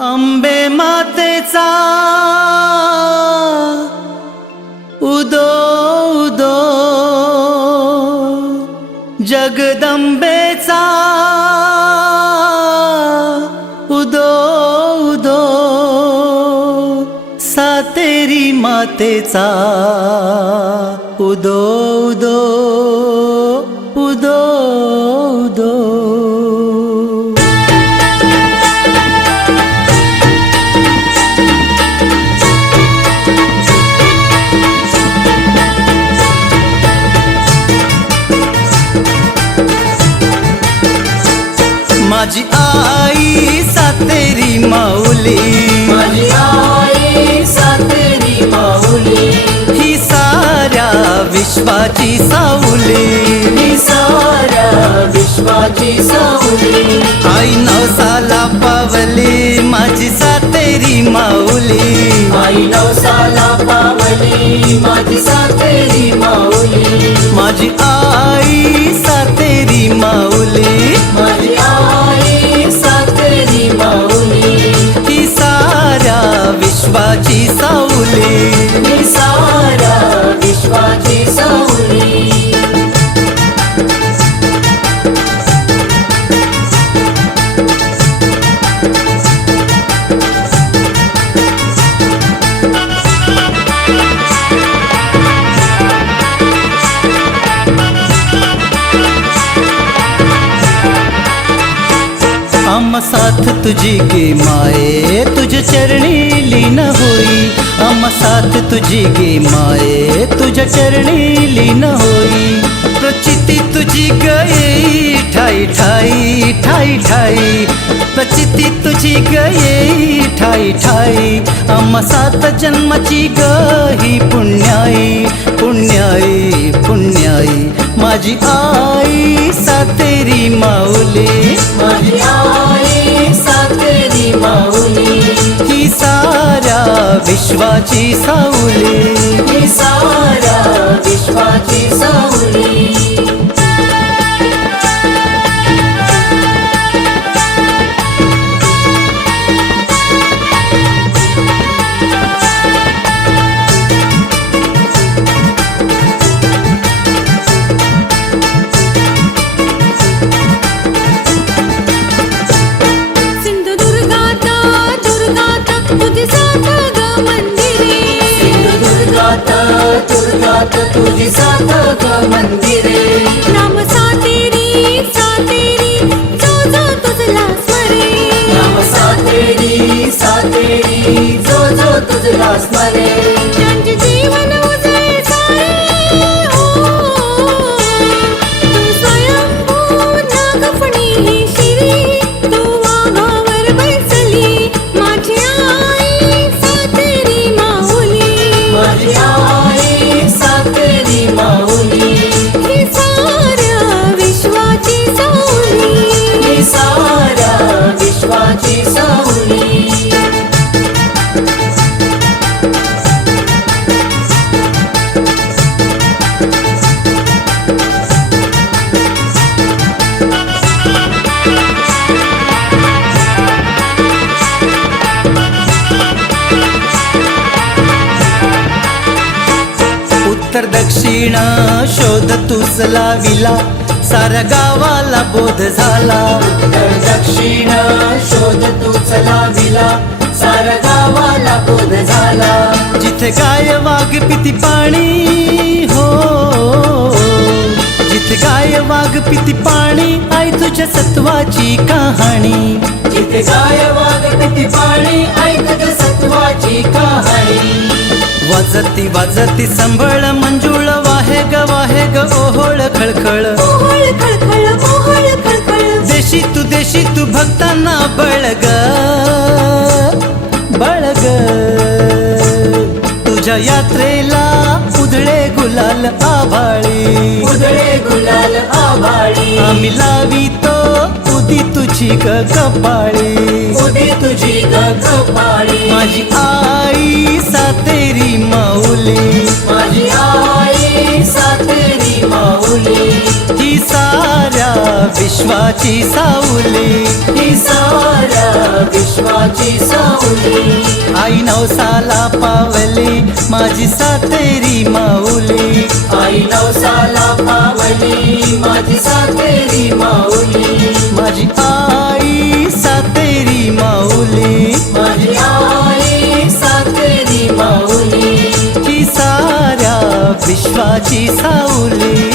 अंबे मातेचा उदो उदो, जगदंबेचा उदो उदो, सातेरी मातेचा उदो उदो उदो उदो। माझी आई सातेरी माऊली, माझी आई सातेरी माऊली, ही साऱ्या विश्वाची सावली, ही साऱ्या विश्वाची सावली। आई नवसाला पावली माझी सातेरी माऊली, आई नवसाला पावली माझी सातेरी माऊली, माझी आई सातेरी माऊली, माझी आई सातेरी माऊली, ही साऱ्या विश्वाची सावली, ही साऱ्या विश्वाची सावली। आम साथ तुझी गे माये तुझ चरणी लीन होई, आम साथ तुझी गे माये तुझ चरणी लीन होई, प्रचिती तुझी गई ठाई ठाई ठाई ठाई, प्रचिती तुझी गई ठाई ठाई, आम सात जन्माची गही पुण्याई पुण्याई पुण्याई, माझी आई सातेरी माऊली, माझी आई सातेरी माऊली, ही साऱ्या विश्वाची सावली, ही साऱ्या विश्वाची सावली। दुर्गात तुझी सात ग मंदिरे, नाम सातेरी सातेरी जो जो तुझला स्मरे, नाम सातेरी सातेरी जो जो तुझला स्मरे, त्यांचे जीवन उजळे सारे हो, तू स्वयंभू नागफणी ही शिरी, तू वाघावर बैसली माझी आई सातेरी माऊली, माझी आई सातेरी माऊली, ही साऱ्या विश्वाची सावली, ही साऱ्या विश्वाची सावली। उत्तर दक्षिण शोध तुझ लाविला, साऱ्या गावाला बोध झाला, उत्तर दक्षिण शोध तूच लाविला, साऱ्या गावाला बोध झाला, जिथे गाय वाघ पिती पाणी हो, जिथे गाय वाघ पिती पाणी, आई तुझ्या सत्वाची कहाणी, जिथे गाय वाघ पिती पाणी, ऐकत सत्वाची कहाणी, वाजती वाजती संभळ मंजुळ वाहे ग ओहोळ खळखळ, मोहोळ खळखळ मोहोळ खळखळ, देशी तू भक्तांना बळग बळग, तुझ्या यात्रेला उधळे गुलाल आभाळी, उधळे गुलाल आभाळी, आम्ही लावितो उदी तुझी ग कपाळी, उदी तुझी ग कपाळी, माझी आई सातेरी माऊली, माझी आई सातेरी माऊली, ही साऱ्या विश्वाची सावली, ही साऱ्या विश्वाची सावली. आई नवसाला पावली माझी सातेरी माऊली, आई नवसाला पावली माझी सातेरी माऊली. माझी आई सातेरी माऊली, माझी आई सातेरी माऊली. ही साऱ्या विश्वाची सावली.